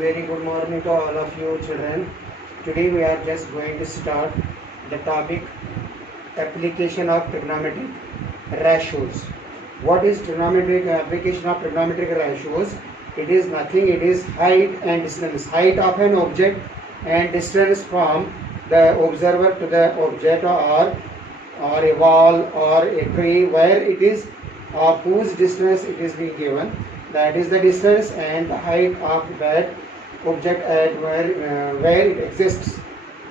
Very good morning to all of you children. Today we are just going to start the topic application of trigonometric ratios. What is trigonometric application of trigonometric ratios? It is nothing, it is height and distance. Height of an object and distance from the observer to the object or a wall or a tree where it is of whose distance it is being given. That is the distance and the height of that object at where it exists,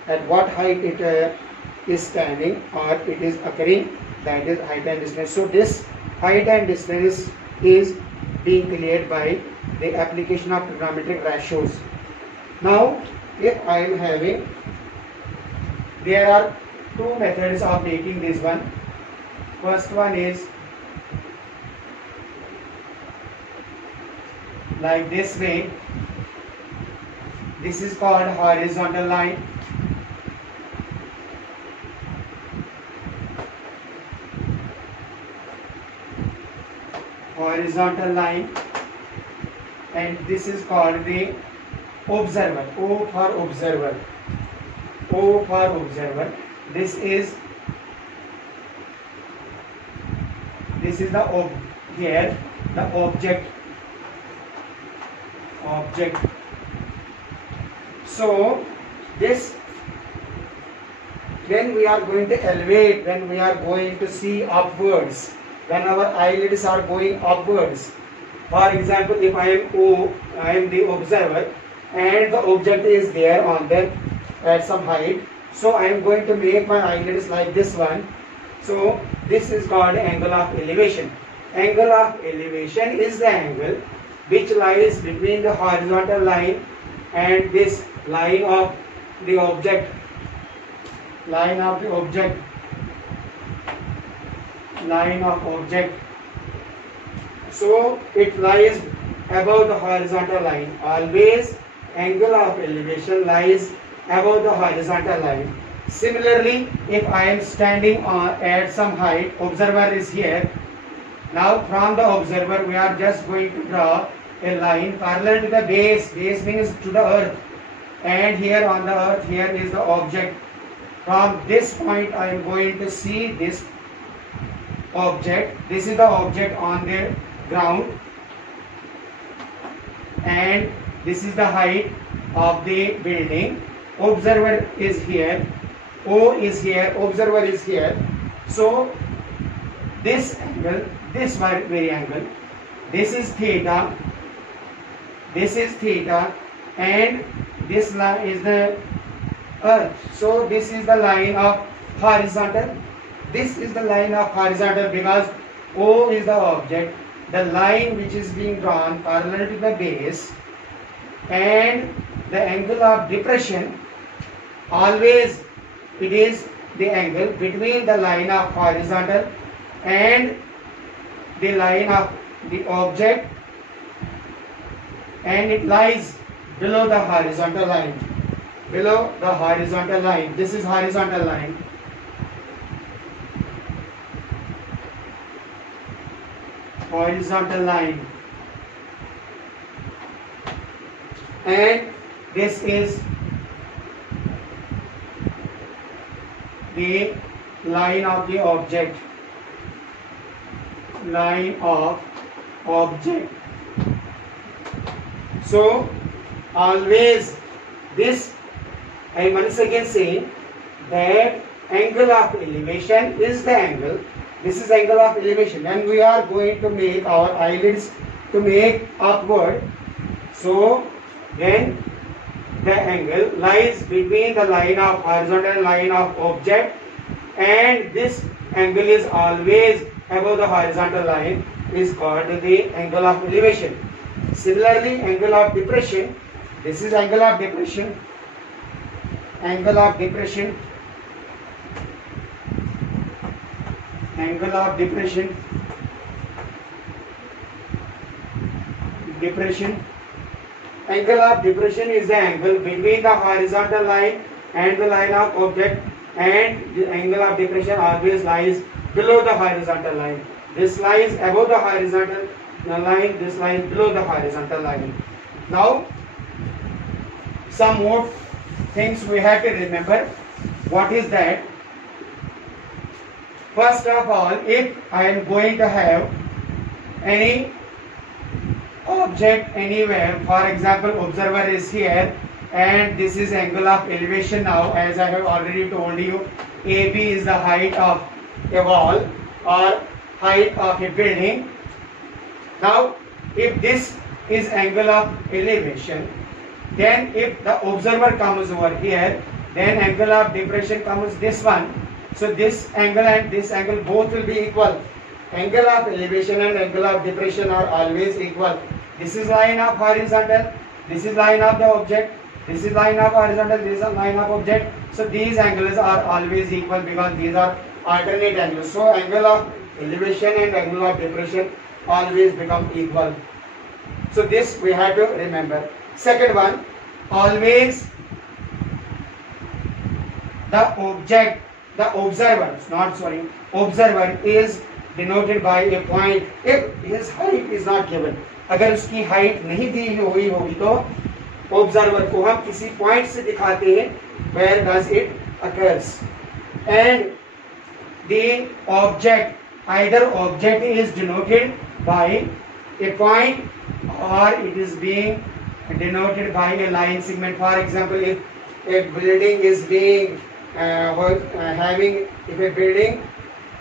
at what height it is standing or it is occurring. That is height and distance. So this height and distance is being cleared by the application of trigonometric ratios. Now if I am having, there are two methods of taking this one. First one is like this way. This is called horizontal line. Horizontal line, and this is called the observer. O for observer. O for observer. This is the here the object. So this, when we are going to elevate, when we are going to see upwards, when our eyelids are going upwards. For example, if I am O, I am the observer and the object is there on there at some height. So I am going to make my eyelids like this one. So this is called angle of elevation. Angle of elevation is the angle which lies between the horizontal line and this line of the object. Line of object. So it lies above the horizontal line. Always angle of elevation lies above the horizontal line. Similarly, if I am standing at some height, observer is here. Now from the observer we are just going to draw a line parallel to the base. Base means to the earth, and here on the earth, here is the object. From this point I am going to see this object. This is the object on the ground, and this is the height of the building. Observer is here, O is here, observer is here. So this angle, this very angle, this is theta, and this line is the earth. So this is the line of horizontal. This is the line of horizontal because O is the object, the line which is being drawn parallel to the base, and the angle of depression, always it is the angle between the line of horizontal and the line of the object, and it lies below the horizontal line. Below the horizontal line. This is horizontal line. Horizontal line. And this is the line of the object. Line of object. So always this, I am once again saying that angle of elevation is the angle. This is angle of elevation, and we are going to make our eyelids to make upward. So when the angle lies between the line of horizontal line of object, and this angle is always above the horizontal line, is called the angle of elevation. Similarly, angle of depression, this is angle of depression. Angle of depression. Angle of depression. Angle of depression is the angle between the horizontal line and the line of object, and the angle of depression always lies below the horizontal line. This lies above the horizontal line, this lies below the horizontal line. Now some more things we have to remember. What is that? First of all, if I am going to have any object anywhere, for example, observer is here and this is angle of elevation. Now, as I have already told you, AB is the height of a wall or height of a building. Now, if this is angle of elevation, then if the observer comes over here, then angle of depression comes this one. So this angle and this angle both will be equal. Angle of elevation and angle of depression are always equal. This is line of horizontal, this is line of the object, this is line of horizontal, this is a line of object. So these angles are always equal because these are alternate angles. So angle of elevation and angle of depression always become equal. So this we have to remember. Second one, always the observer is denoted by a point if his height is not given. अगर उसकी height नहीं दी हुई होगी तो observer को हम किसी point से दिखाते हैं where does it occurs. And the object, either object is denoted by a point or it is being denoted by a line segment. For example, if a building is being if a building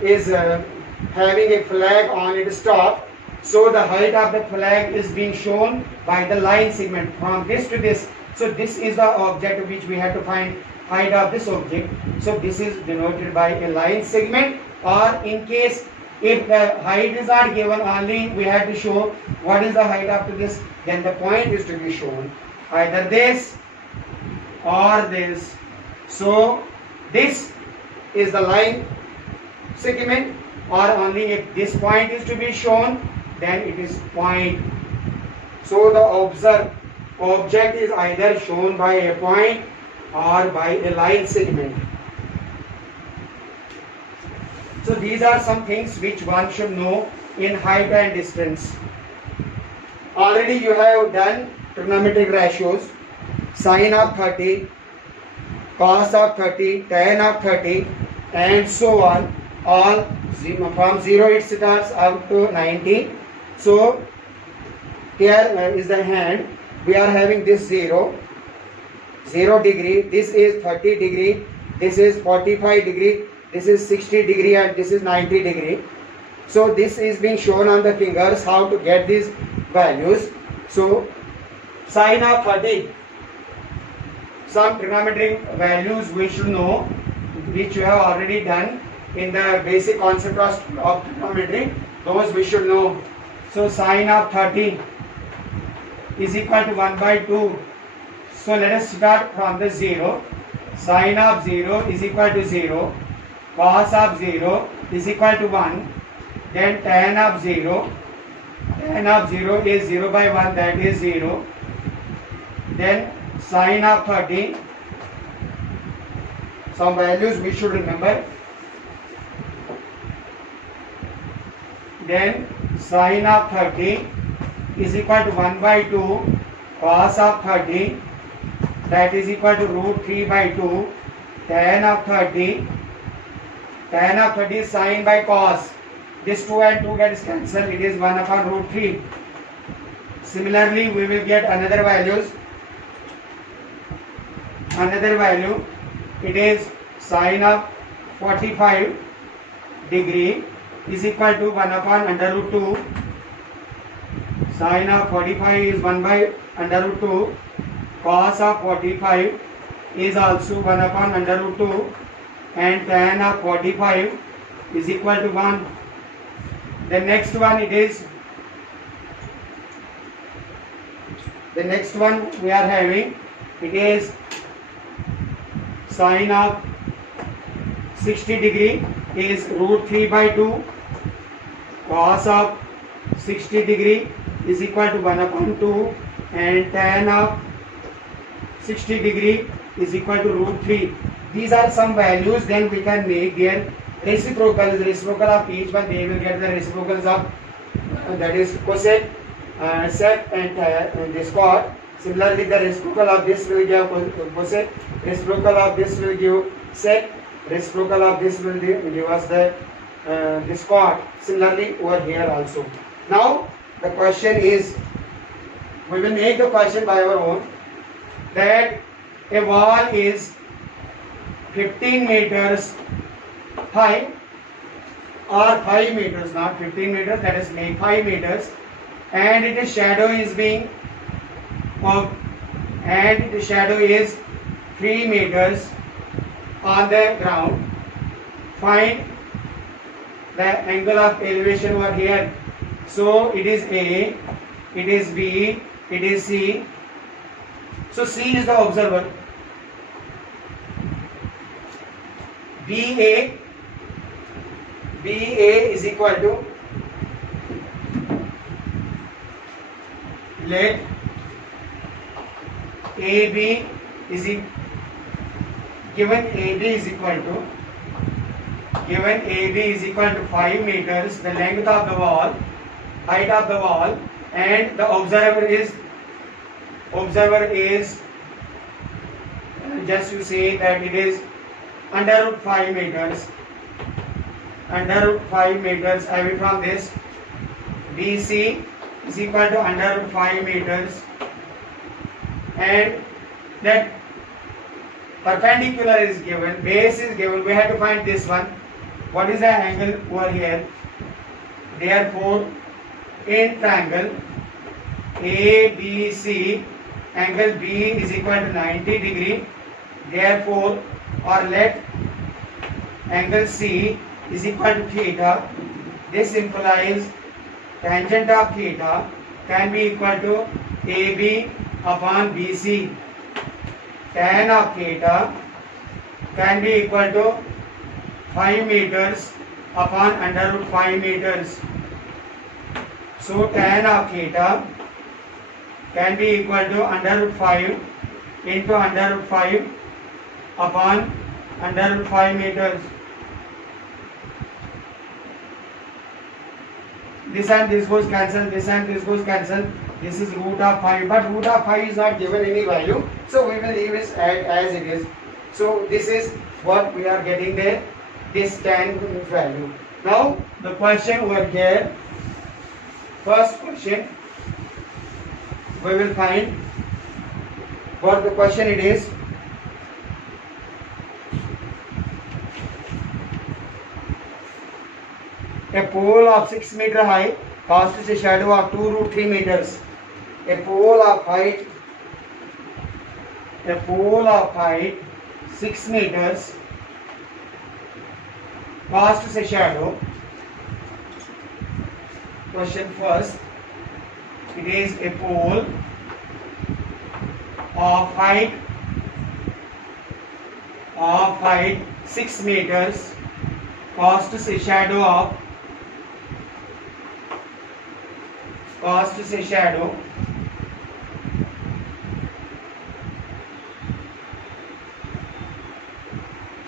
is having a flag on its top, so the height of the flag is being shown by the line segment from this to this. So this is the object which we have to find height of this object. So this is denoted by a line segment, or in case if the height is not given, only we have to show what is the height up to this, then the point is to be shown either this or this. So this is the line segment, or only if this point is to be shown, then it is point. So the object is either shown by a point or by a line segment. So these are some things which one should know in height and distance. Already you have done trigonometric ratios, sine of 30, cos of 30, tan of 30, and so on. All from 0 it starts up to 90. So here is the hand. We are having this 0 degree, this is 30 degree, this is 45 degree, this is 60 degree, and this is 90 degree. So this is being shown on the fingers how to get these values. So sine of 30, some trigonometric values we should know, which you have already done in the basic concept of trigonometry. Those we should know. So sine of 30 is equal to 1 by 2. So let us start from the 0. Sine of 0 is equal to 0. Cos of 0 is equal to 1. Then tan of 0. Tan of 0 is 0 by 1, that is 0. Then sine of 30. Some values we should remember. Then sine of 30 is equal to 1 by 2. Cos of 30, that is equal to root 3 by 2. Tan of 30. Tan of 30 is sine by cos. This 2 and 2 gets cancelled. It is 1 upon root 3. Similarly, we will get another values. Another value. It is sine of 45 degree is equal to 1 upon under root 2. Sine of 45 is 1 by under root 2. Cos of 45 is also 1 upon under root 2. And tan of 45 is equal to 1. The next one it is, the next one we are having, it is sine of 60 degree is root 3 by 2. Cos of 60 degree is equal to 1 upon 2. And tan of 60 degree is equal to root 3. These are some values. Then we can make their reciprocals. Reciprocal of each one, they will get the reciprocals of that is cosec, sec, and this chord. Similarly, the reciprocal of this will give opposite. Reciprocal of this will give sec. Reciprocal of this will give us the this chord. Similarly, over here also. Now the question is, we will make the question by our own, that a wall is 15 meters high, or 5 meters, not 15 meters, let us make 5 meters, and its shadow is being and the shadow is 3 meters on the ground. Find the angle of elevation over here. So it is A, it is B, it is C. So C is the observer. BA is equal to, let AB is given AB is equal to 5 meters, the length of the wall, height of the wall, and the observer is just you say that it is under root 5 meters. Under root 5 meters, I will from this, BC is equal to under root 5 meters, and that perpendicular is given, base is given, we have to find this one. What is the angle over here? Therefore, in triangle ABC, angle B is equal to 90 degree. Therefore, or let angle C is equal to theta. This implies tangent of theta can be equal to AB upon BC. Tan of theta can be equal to 5 meters upon under root 5 meters. So tan of theta can be equal to under root 5 into under root 5 upon under root 5 meters. This and this goes cancel, this and this goes cancel. This is root of 5, but root of 5 is not given any value, so we will leave it as it is. So this is what we are getting there, this tan value. Now the question over here, first question, we will find what the question it is. A pole of 6 meter high casts a shadow of 2 root 3 meters. A pole of height 6 meters casts a shadow. Question first, it is a pole of height 6 meters casts a shadow of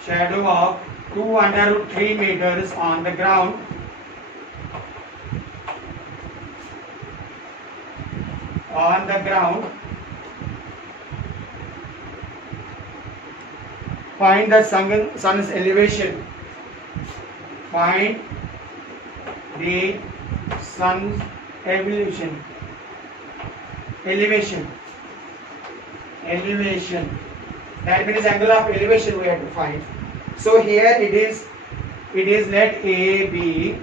shadow of 2 under root 3 meters on the ground. Find the sun's elevation. Find the sun's elevation. That means angle of elevation we have to find. So here it is let AB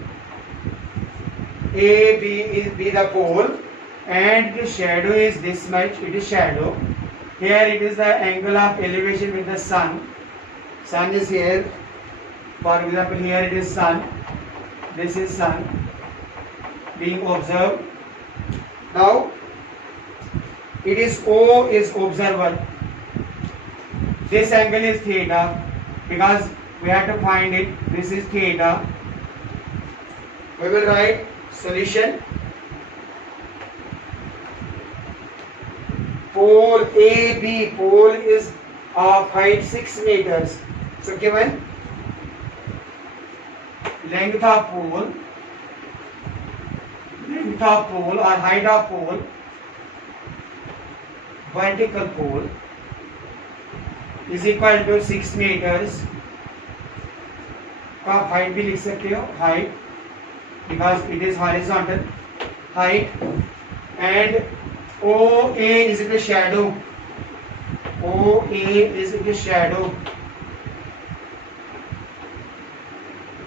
is be the pole, and the shadow is this much, it is shadow. Here it is the angle of elevation with the sun. Sun is here, for example here it is sun, this is sun being observed. Now it is O is observer. This angle is theta, because we have to find it. This is theta. We will write solution. Pole AB, pole is of height 6 meters. So given length of pole or height of pole vertical pole is equal to 6 meters. का आप height भी लिख सकते हो, height, because it is horizontal height, and OA is the shadow. OA is the shadow.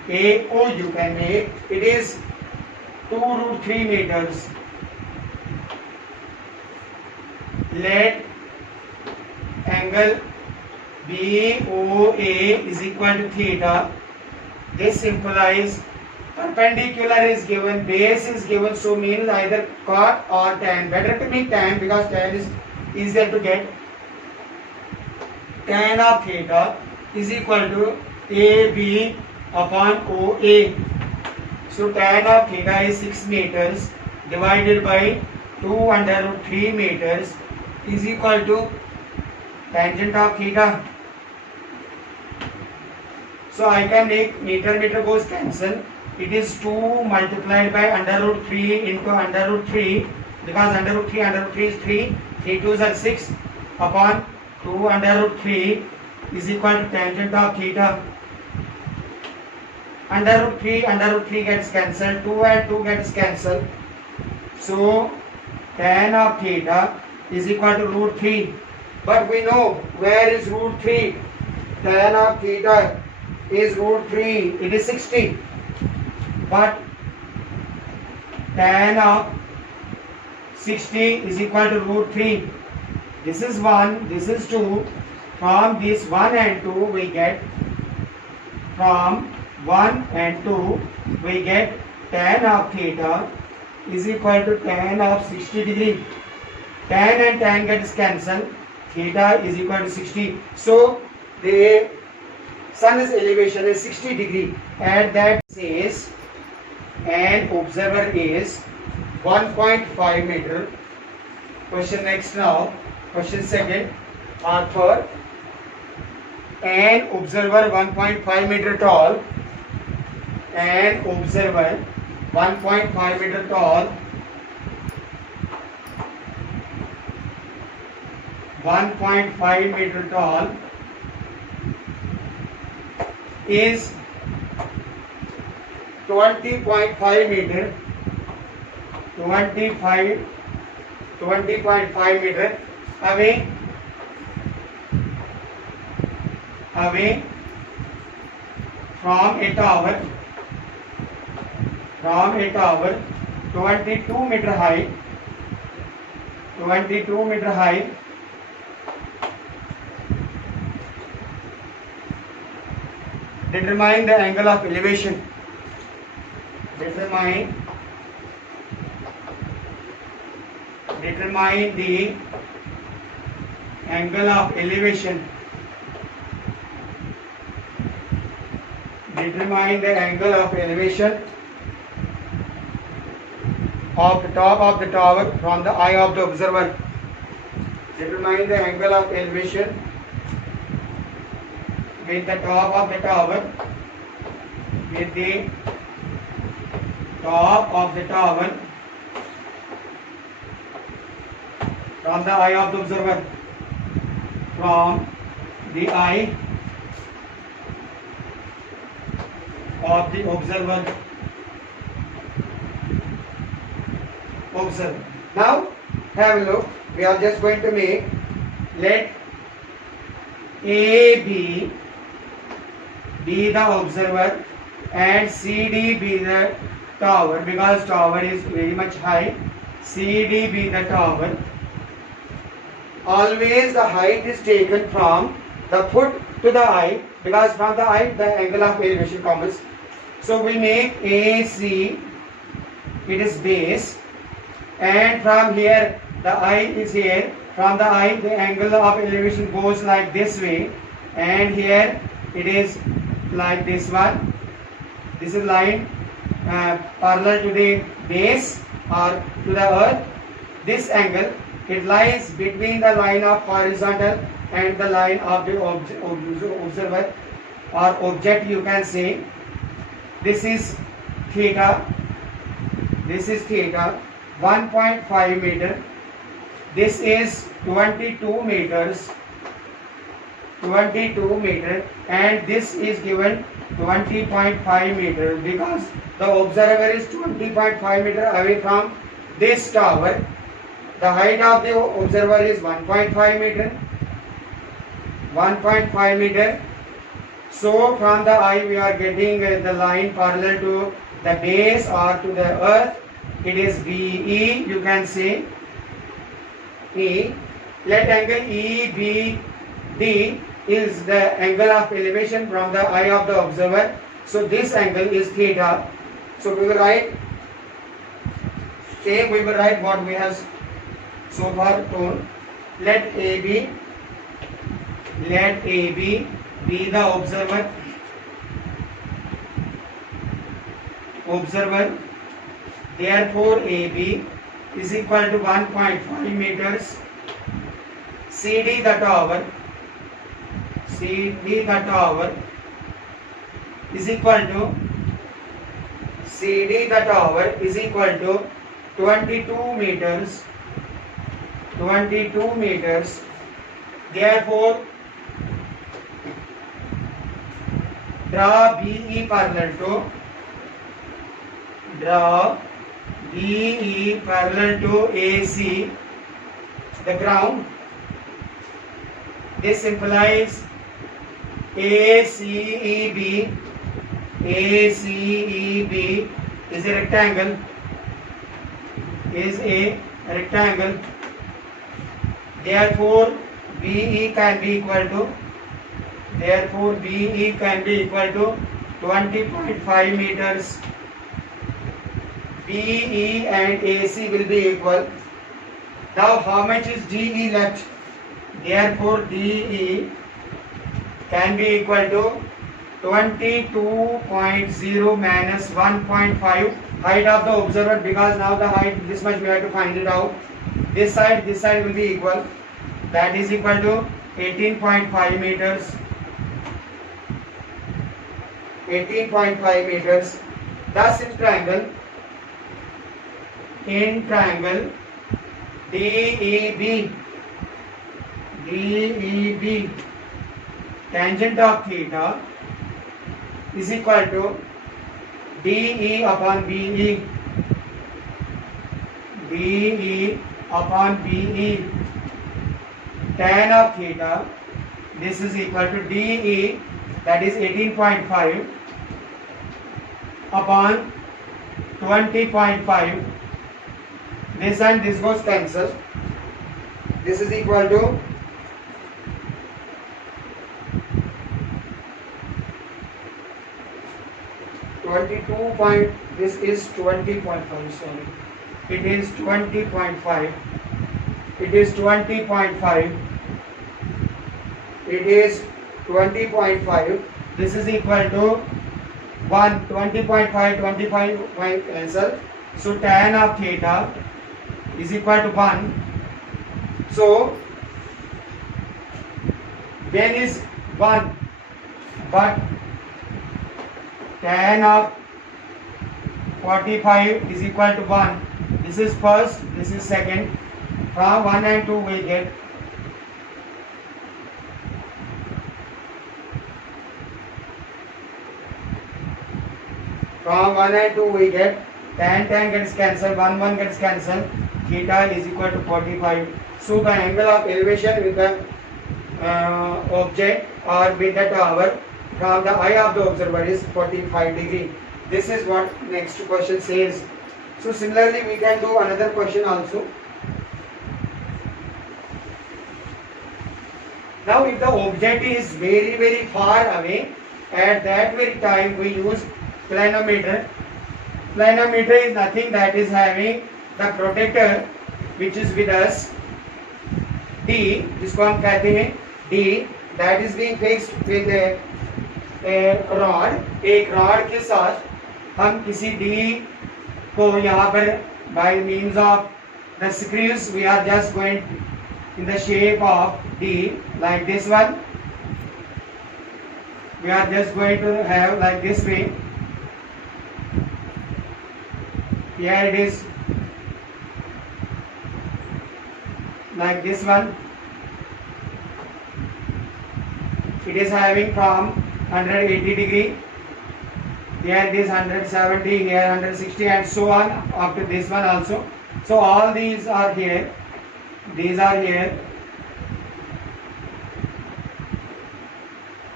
AO you can make. It is 2√3 meters. Let angle BOA is equal to theta. This implies perpendicular is given, base is given, so means either cot or tan. Better to make tan because tan is easier to get. Tan of theta is equal to AB upon OA. So tan of theta is 6 meters divided by 2√3 meters is equal to tangent of theta. So I can make meter goes cancel. It is 2 multiplied by √3 into √3, because √3 is 3, 3 2s are 6 upon 2√3 is equal to tangent of theta. √3 gets cancelled, 2 and 2 gets cancelled. So tan of theta is equal to √3. But we know where is √3. Tan of theta is √3. It is 60. But tan of 60 is equal to √3. This is 1, this is 2. From this 1 and 2 we get, from 1 and 2 we get tan of theta is equal to tan of 60 degree. Tan and tan gets cancelled. Theta is equal to 60. So the sun's elevation is 60 degree. And that says an observer is 1.5 meter. Question next now. Question second or third. An observer 1.5 meter tall. An observer 1.5 meter tall. 1.5 meter tall is 20.5 meter, 20.5 meter away from a tower, 22 meter high, 22 meter high. Determine the angle of elevation. Determine the angle of elevation. Determine the angle of elevation of the top of the tower from the eye of the observer. Determine the angle of elevation with the top of the tower, with the top of the tower from the eye of the observer, from the eye of the observer. Observe. Now have a look. We are just going to make, let AB be the observer and CD be the tower, because tower is very much high. CD be the tower. Always the height is taken from the foot to the eye, because from the eye the angle of elevation comes. So we make AC, it is base, and from here the eye is here. From the eye the angle of elevation goes like this way, and here it is like this one. This is line parallel to the base or to the earth. This angle, it lies between the line of horizontal and the line of the observer or object, you can say. This is theta. This is theta. 1.5 meter. This is 22 meters, 22 meter, and this is given 20.5 meter, because the observer is 20.5 meter away from this tower. The height of the observer is 1.5 meter, 1.5 meter. So from the eye we are getting the line parallel to the base or to the earth. It is BE, you can say E. Let angle EBD is the angle of elevation from the eye of the observer. So this angle is theta. So we will write, same we will write what we have so far told. Let AB be the observer. Therefore AB is equal to 1.5 meters. CD the tower is equal to 22 meters. Therefore draw BE parallel to AC, the ground. This implies ACEB is a rectangle. Therefore BE can be equal to 20.5 meters. BE and AC will be equal. Now how much is DE left? Therefore DE can be equal to 22.0 minus 1.5 height of the observer, because now the height this much we have to find it out. This side will be equal. That is equal to 18.5 meters. 18.5 meters. Thus in triangle DEB, tangent of theta is equal to DE upon BE. Tan of theta, this is equal to DE, that is 18.5 upon 20.5. This and this goes cancelled. This is equal to 22. This is 20.5. Sorry, it is 20.5. It is 20.5. This is equal to 1. 20.5, 25 cancel. So tan of theta is equal to 1. So then is 1, but tan of 45 is equal to 1. This is first, this is second. From 1 and 2 we get tan gets cancelled, 1 gets cancelled, theta is equal to 45. So the angle of elevation with the object or with the tower from the eye of the observer is 45 degree. This is what next question says. So similarly we can do another question also. Now if the object is very very far away, at that very time we use planometer. Planometer is nothing that is having the protector which is with us D, जिसको हम कहते हैं D, that is being fixed with a rod. एक rod के साथ हम किसी D को यहाँ पर by means of the screws we are just going in the shape of D, like this one. We are just going to have like this way. Here it is. like this one. It is having from 180 degree. Here it is 170, here 160, and so on up to this one also. So all these are here. These are here.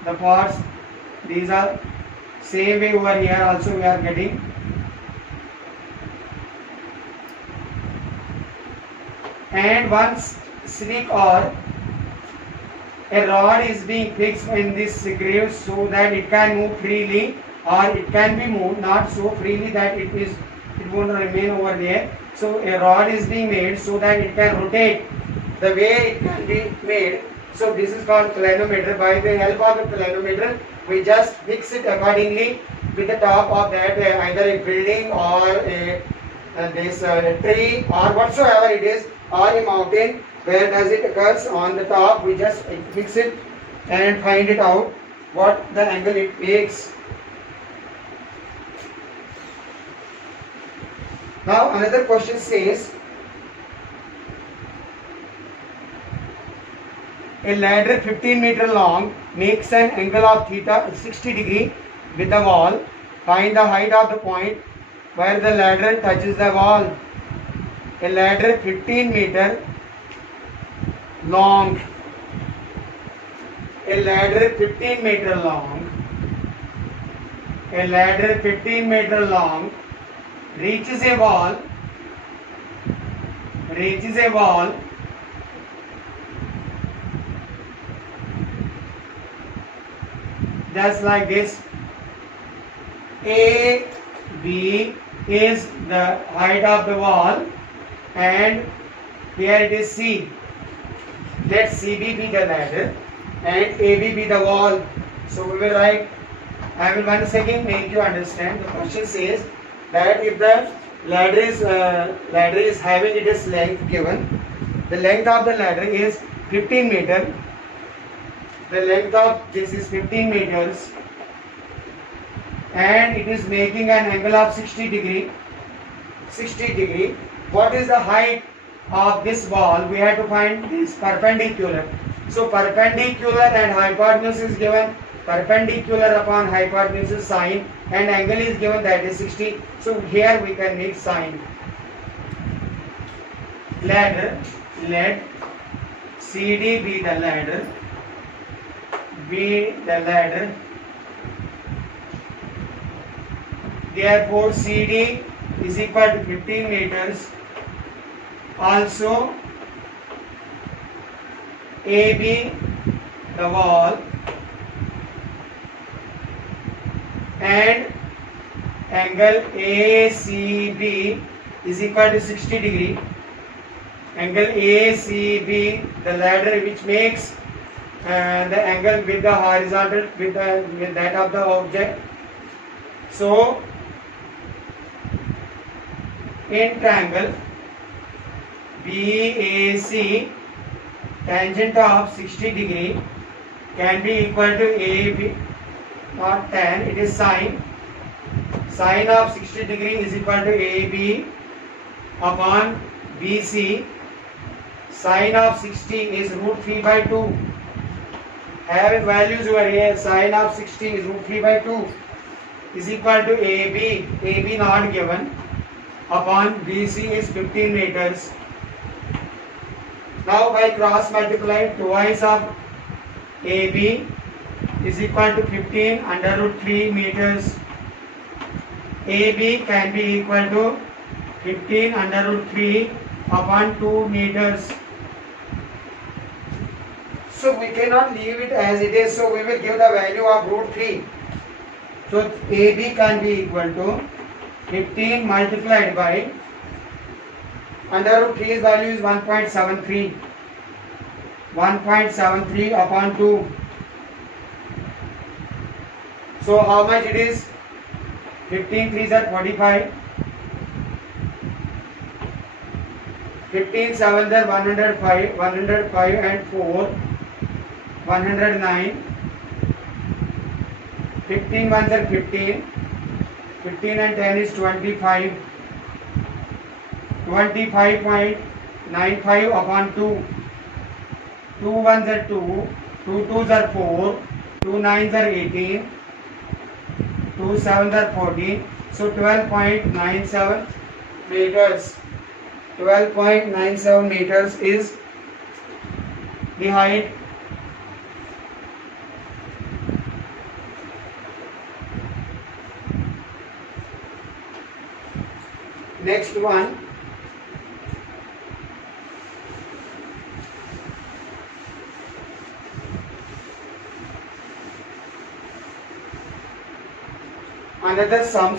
The parts, these are same way over here also we are getting. And once slick or a rod is being fixed in this groove so that it can move freely, or it can be moved not so freely that it won't remain over there. So a rod is being made so that it can rotate the way it can be made. So this is called clinometer. By the help of the clinometer, we just fix it accordingly with the top of that either a building or a tree or whatsoever it is, or a mountain. Where does it occurs on the top? We just fix it and find it out what the angle it makes. Now another question says, a ladder 15 meter long makes an angle of theta 60 degree with the wall. Find the height of the point where the ladder touches the wall. A ladder 15 meter long. A ladder 15 meter long. A ladder 15 meter long reaches a wall. Reaches a wall. Just like this. A, B is the height of the wall, and here it is C. Let CB be the ladder and AB be the wall. So we will write, I will once again make you understand. The question says that if the ladder is having its length given, the length of the ladder is 15 meter. The length of this is 15 meters, and it is making an angle of 60 degree. 60 degree. What is the height of this wall? We have to find this perpendicular. So perpendicular and hypotenuse is given. Perpendicular upon hypotenuse is sine, and angle is given, that is 60. So here we can make sine. Ladder, let CD be the ladder. Be the ladder. Therefore CD is equal to 15 meters. Also AB the wall, and angle ACB is equal to 60 degree. Angle ACB the ladder which makes the angle with the horizontal with that of the object. So in triangle BAC, tangent of 60 degree can be equal to AB, not tan, it is sine. Sine of 60 degree is equal to AB upon BC. Sine of 60 is root 3 by 2. Have values over here. Sine of 60 is root 3 by 2 is equal to AB. AB not given. Upon BC is 15 meters. Now by cross multiply, twice of AB is equal to 15 under root 3 meters. AB can be equal to 15 under root 3 upon 2 meters. So we cannot leave it as it is, so we will give the value of root 3. So AB can be equal to 15 multiplied by under root 3's value is 1.73. 1.73 upon 2. So how much it is? 15 3s are 45. 15 7s are 105. 105 and 4. 109. 15 1s are 15. 15 and 10 is 25. 25.95 upon 2. 2 ones are 2, 2 twos are 4, 2 nines are 18, 2 sevens are 14. So 12.97 meters. 12.97 meters is the height. Next one. Another sum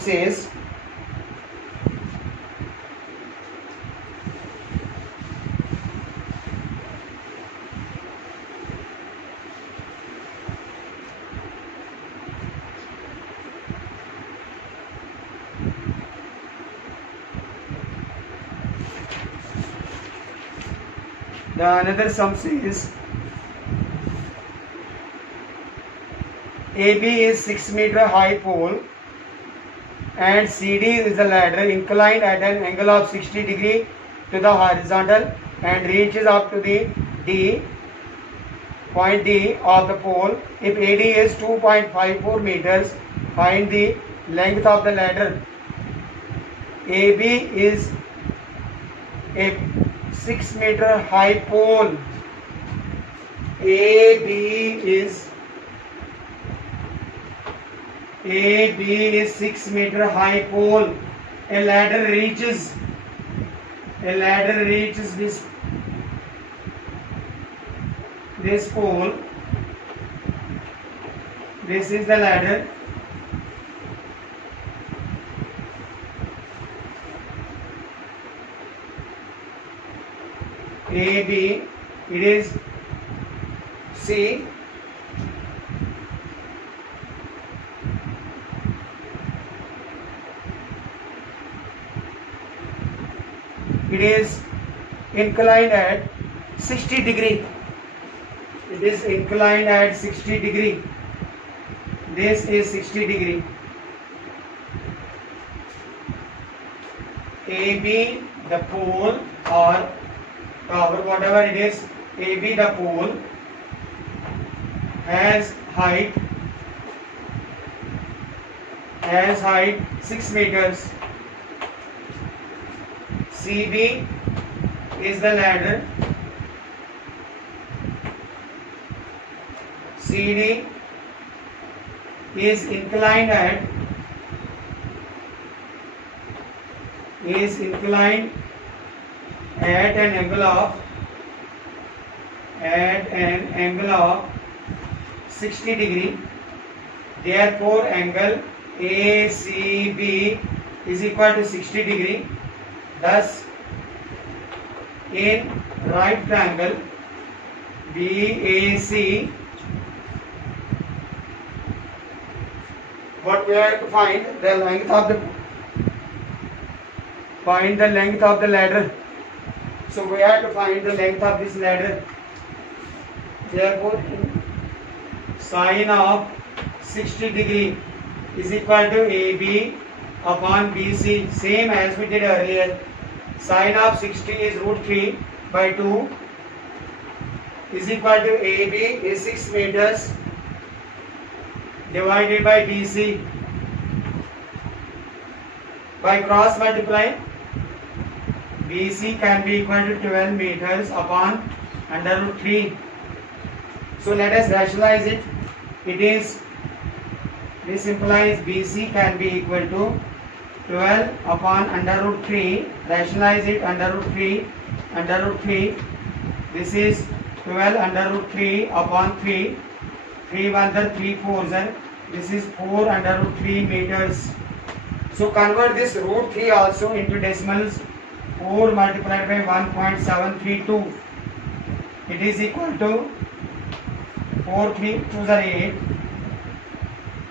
says AB is 6 meter high pole and CD is the ladder inclined at an angle of 60 degree to the horizontal and reaches up to the point D of the pole. If AD is 2.54 meters, find the length of the ladder. AB is a 6 meter high pole. AB is 6 meter high pole. A ladder reaches this pole. This is the ladder. AB, it is C. It is inclined at 60 degree. It is inclined at 60 degree. This is 60 degree. AB, the pole or tower, whatever it is, AB, the pole, has height 6 meters. CB is the ladder. CD is inclined at an angle of 60 degree. Therefore, angle ACB is equal to 60 degree. Thus, in right triangle BAC, what we have to find the length of the ladder. So we have to find the length of this ladder. Therefore, sine of 60 degree is equal to AB upon BC, same as we did earlier. Sine of 60 is root 3 by 2 is equal to AB is 6 meters divided by BC. By cross multiplying, BC can be equal to 12 meters upon under root 3. So let us rationalize it. This implies BC can be equal to 12 upon under root 3. Rationalize it, under root 3. This is 12 under root 3 upon 3. 3 ones are 3 fours are. This is 4 under root 3 meters. So convert this root 3 also into decimals. 4 multiplied by 1.732. It is equal to 4 3 2s are 8.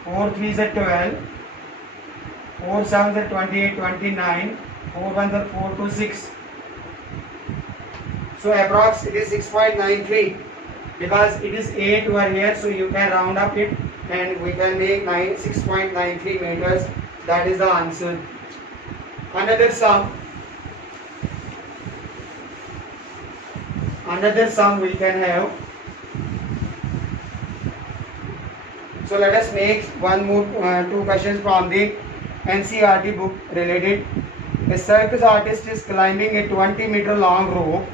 4 3s are 12. 4 7s are 28, 29. 4 1s are 4 2 6. So approx it is 6.93 because it is 8 over here, so you can round up it and we can make 6.93 meters. That is the answer. Another sum. Another sum we can have. So let us make one more two questions from the NCERT book related. A circus artist is climbing a 20-meter long rope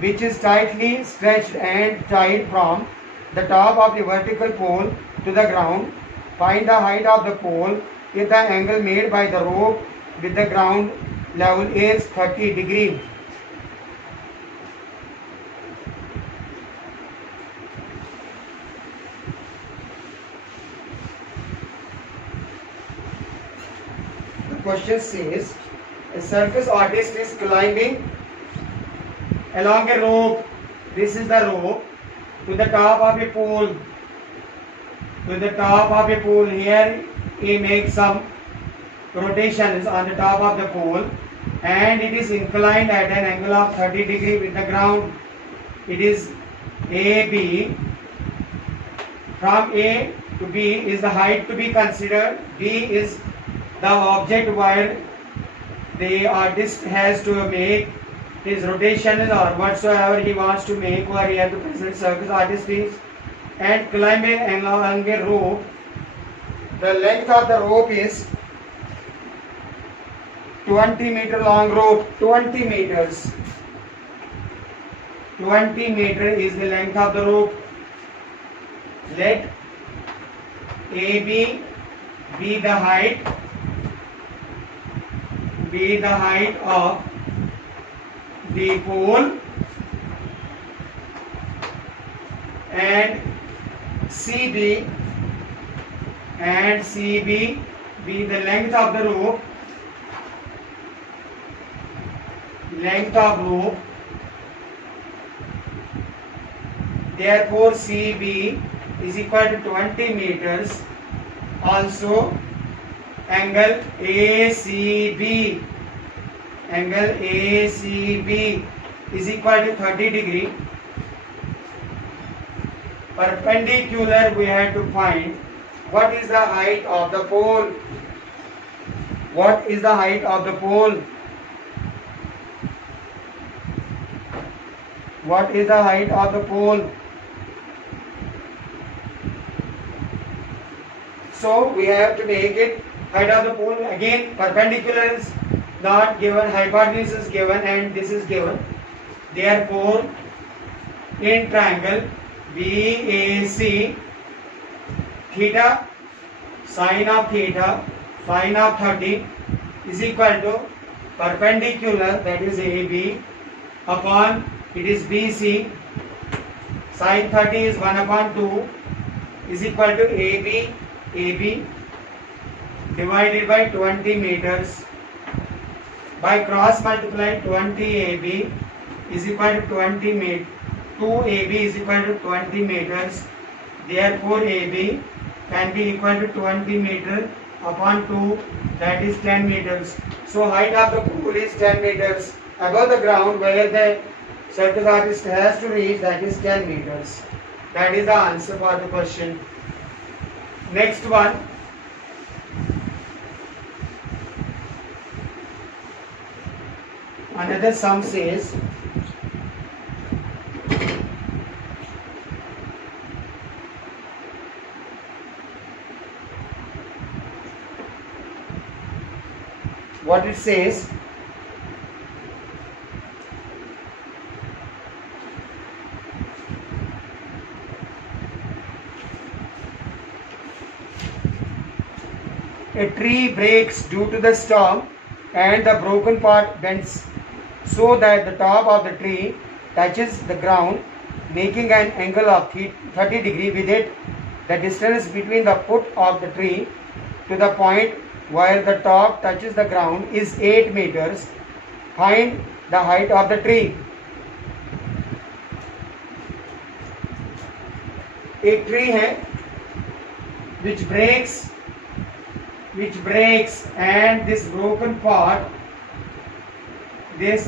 which is tightly stretched and tied from the top of the vertical pole to the ground. Find the height of the pole if the angle made by the rope with the ground level is 30 degrees. The question says, a circus artist is climbing along a rope. This is the rope to the top of a pole. To the top of a pole. Here he makes some rotations on the top of the pole, and it is inclined at an angle of 30 degrees with the ground. It is AB. From A to B is the height to be considered. B is the object where the artist has to make his rotations or whatsoever he wants to make over here. The present circus artist is and climbing along a rope. The length of the rope is 20-meter long rope. 20 meters. 20 meters is the length of the rope. Let AB be the height. Be the height of the pole, and CB be the length of the rope. Length of rope. Therefore, CB is equal to 20 meters. Also, angle ACB. Angle ACB is equal to 30 degree. Perpendicular we have to find. What is the height of the pole? What is the height of the pole? What is the height of the pole? So we have to make it height of the pole. Again, perpendicular is not given, hypotenuse is given, and this is given. Therefore, in triangle BAC, theta sine of theta sine of 30 is equal to perpendicular, that is AB, upon it is BC. Sine 30 is 1 upon 2 is equal to AB divided by 20 meters. By cross multiplying, 20 AB is equal to 20 meters. 2 AB is equal to 20 meters. Therefore, AB can be equal to 20 meters upon 2, that is 10 meters. So, height of the pole is 10 meters above the ground where the circus artist has to reach, that is 10 meters. That is the answer for the question. Next one. Another sum says, what it says, a tree breaks due to the storm and the broken part bends so that the top of the tree touches the ground, making an angle of 30 degrees with it. The distance between the foot of the tree to the point where the top touches the ground is 8 meters. Find the height of the tree. एक tree है which breaks and this broken part, this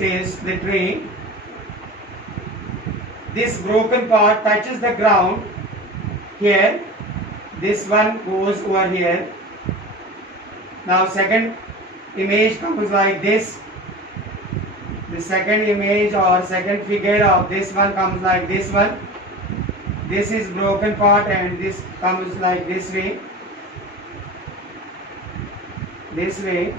is the tree. This broken part touches the ground here. This one goes over here. Now second image comes like this. The second image or second figure of this one comes like this one. This is broken part and this comes like this way. This way.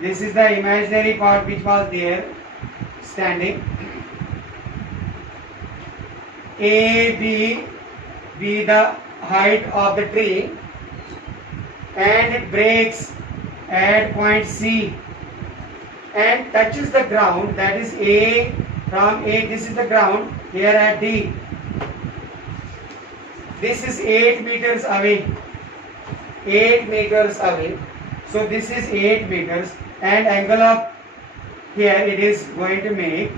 This is the imaginary part which was there standing. A, B be the height of the tree, and it breaks at point C and touches the ground, that is A. From A, this is the ground, here at D. This is 8 meters away. 8 meters away. So this is 8 meters, and angle of here it is going to make,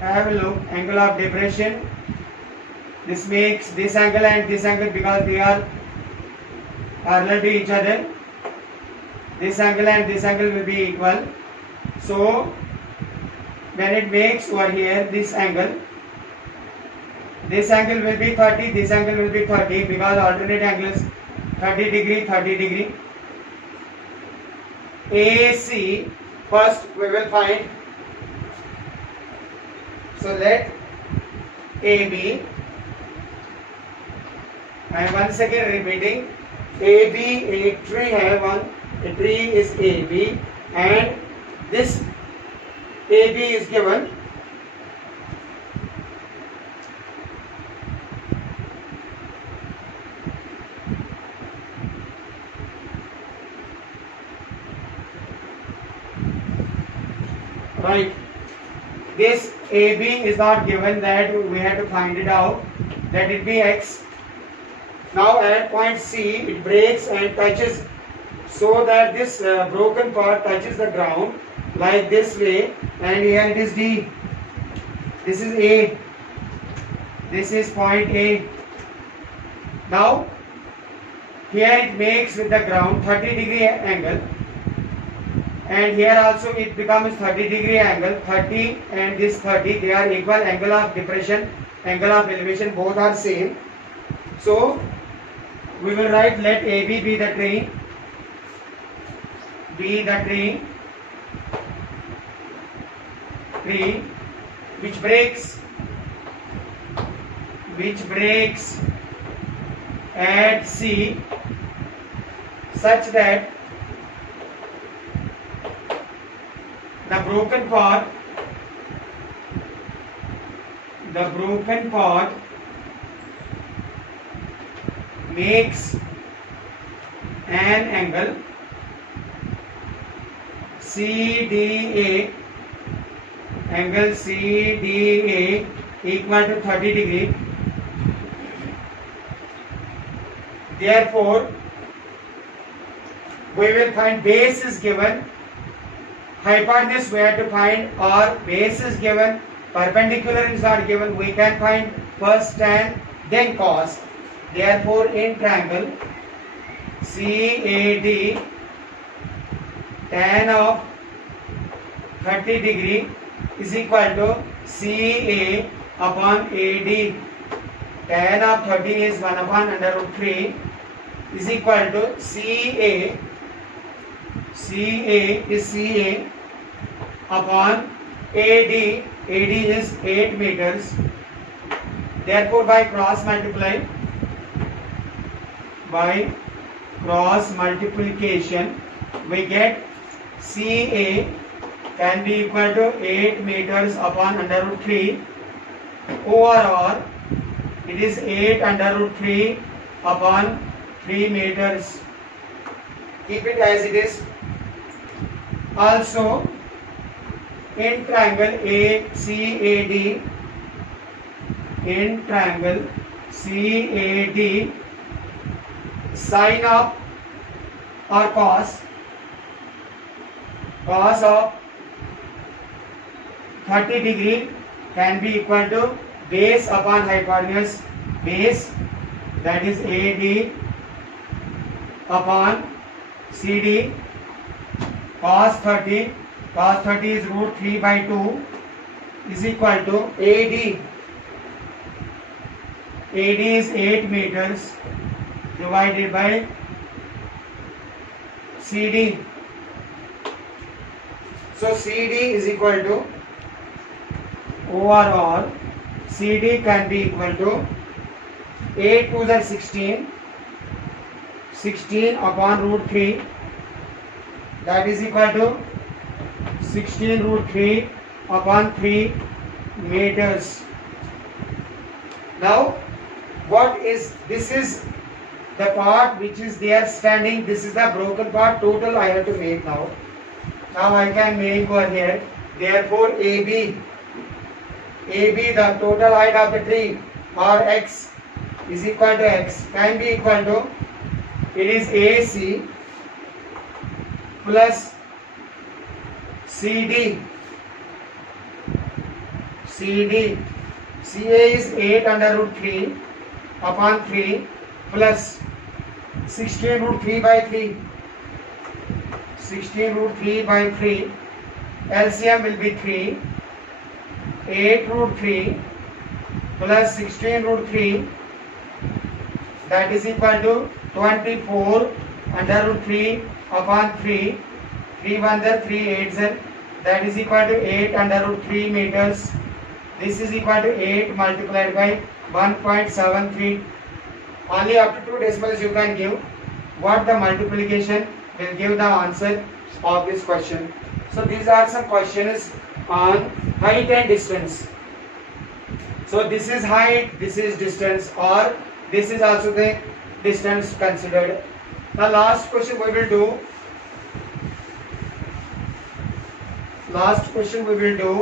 have a look, angle of depression. This makes this angle and this angle because they are parallel to each other. This angle and this angle will be equal. So when it makes over here this angle will be 30, this angle will be 30 because alternate angles 30 degree, 30 degree. AC first we will find. So let AB, I am once again repeating, AB a tree है one, a tree is AB and this AB is given. Right. This AB is not given, that we have to find it out. Let it be X. Now at point C it breaks and touches, so that this broken part touches the ground like this way, and here it is D. This is A. This is point A. Now here it makes with the ground 30 degree angle, and here also it becomes 30 degree angle. 30 and this 30, they are equal. Angle of depression, angle of elevation, both are same. So we will write, let AB be the tree, which breaks at C such that the broken part makes an angle CDA, equal to 30 degree. Therefore, we will find base is given, hypotenuse we have to find, or base is given, perpendicular is not given. We can find first tan, then cos. Therefore, in triangle CAD, tan of 30 degree is equal to CA upon AD. Tan of 30 is 1 upon under root 3 is equal to CA. CA is CA upon AD. AD is 8 meters. Therefore, by cross multiplication, we get CA can be equal to 8 meters upon under root 3 or it is 8 under root 3 upon 3 meters. Keep it as it is. Also, in triangle CAD, sine of or cos of 30 degree can be equal to base upon hypotenuse, base, that is AD upon CD. Cos 30 is root 3 by 2 is equal to AD. AD is 8 meters divided by CD. So CD is equal to overall CD can be equal to 8 to the 16, 16 upon root 3, that is equal to 16 root 3 upon 3 meters. Now what is this? Is the part which is there standing. This is the broken part. Total I have to make now. Now I can make over here. Therefore AB, the total height of the tree, or X, is equal to X, can be equal to, it is AC plus CD. CA is 8 under root 3 upon 3 plus 16 root 3 by 3. 16 root 3 by 3. LCM will be 3. 8 root 3 plus 16 root 3, that is equal to 24 under root 3 upon 3. 3 1 the 3 8 are, that is equal to 8 under root 3 meters. This is equal to 8 multiplied by 1.73. Only up to 2 decimals you can give. What the multiplication will give the answer of this question. So these are some questions on height and distance. So this is height, this is distance, or this is also the distance considered. The last question we will do.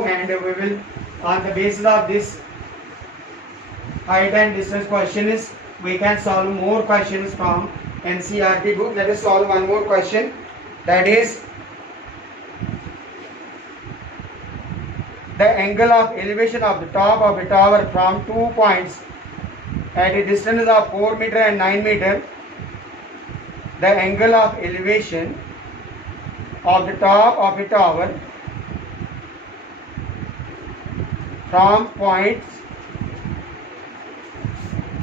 And we will, on the basis of this height and distance question, is we can solve more questions from NCERT book. Let us solve one more question, that is the angle of elevation of the top of a tower from 2 points at a distance of 4 meter and 9 meter. The angle of elevation of the top of a tower from points,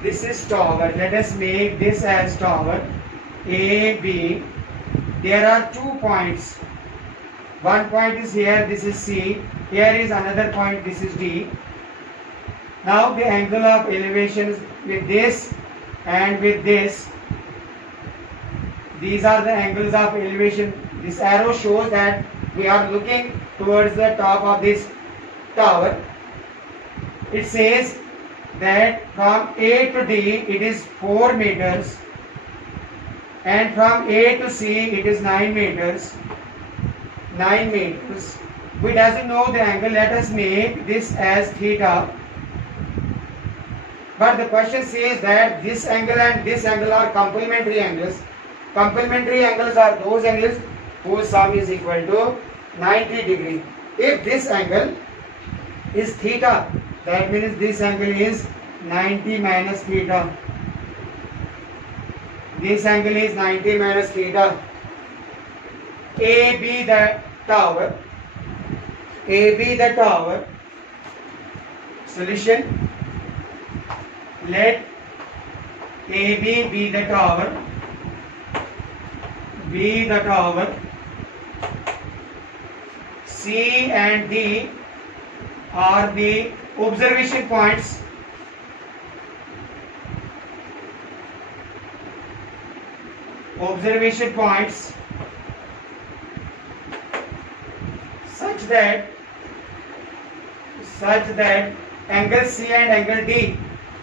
this is tower, let us make this as tower A, B. There are 2 points. One point is here, this is C. Here is another point, this is D. Now the angle of elevation with this and with this, these are the angles of elevation. This arrow shows that we are looking towards the top of this tower. It says that from A to D it is 4 meters, and from A to C it is 9 meters. 9 meters. We doesn't know the angle. Let us make this as theta. But the question says that this angle and this angle are complementary angles. Complementary angles are those angles whose sum is equal to 90 degree. If this angle is theta, that means this angle is 90 minus theta. This angle is 90 minus theta. AB the tower. AB the tower. Solution. Let AB be the tower. B the tower. C and D are the observation points. Observation points such that angle C and angle D,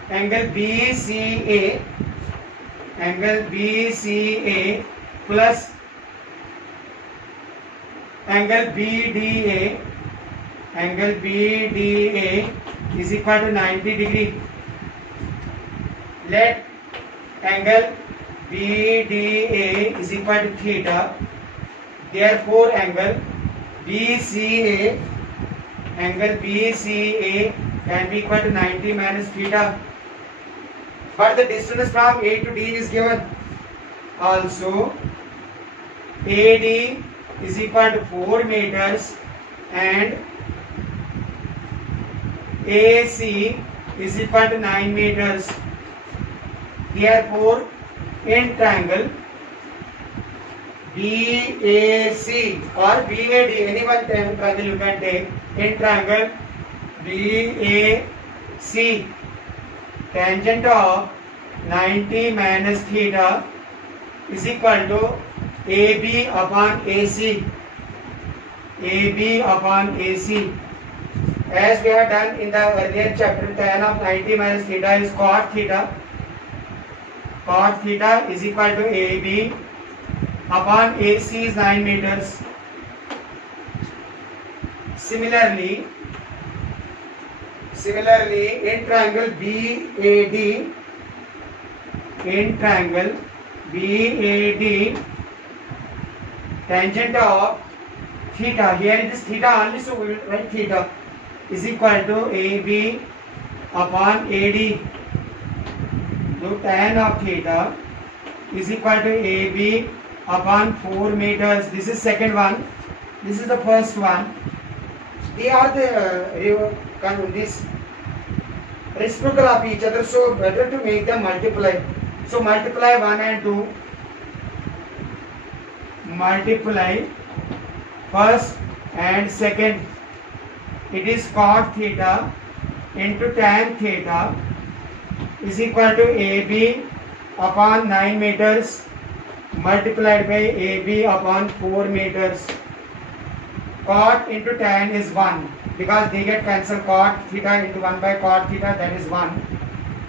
angle BCA plus angle BDA is equal to 90 degree. Let angle BDA is equal to theta. Therefore angle BCA can be equal to 90 minus theta. But the distance from A to D is given. Also AD is equal to 4 meters and AC is equal to 9 meters. Therefore in triangle BAC or BAD, any one triangle you can take. In triangle BAC, tangent of 90 minus theta is equal to AB upon AC. AB upon AC. As we have done in the earlier chapter, tan of 90 minus theta is cot theta. Cot theta is equal to AB upon AC is 9 meters. Similarly, in triangle BAD, tangent of theta, here it is theta only, so we will write theta, is equal to AB upon AD. So tan of theta is equal to AB upon 4 meters. This is second one. This is the first one. They are this reciprocal of each other, so better to make them multiply. So multiply 1 and 2. Multiply first and second. It is cot theta into tan theta is equal to AB upon 9 meters multiplied by AB upon 4 meters. Cot into tan is 1 because they get cancelled. Cot theta into 1 by cot theta, that is 1,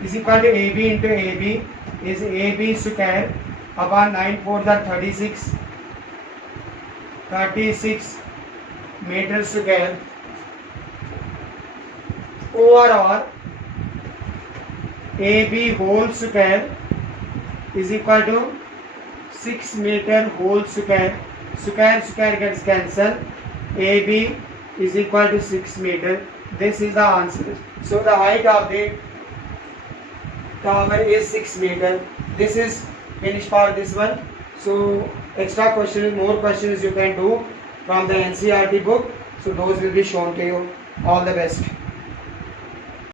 is equal to AB into AB is AB square upon 9 4s are 36 meters square over AB whole square is equal to 6 meter whole square. Square gets cancelled. AB is equal to 6 meter. This is the answer. So the height of the tower is 6 meter. This is finished for this one. So extra questions, more questions you can do from the NCERT book. So those will be shown to you. All the best.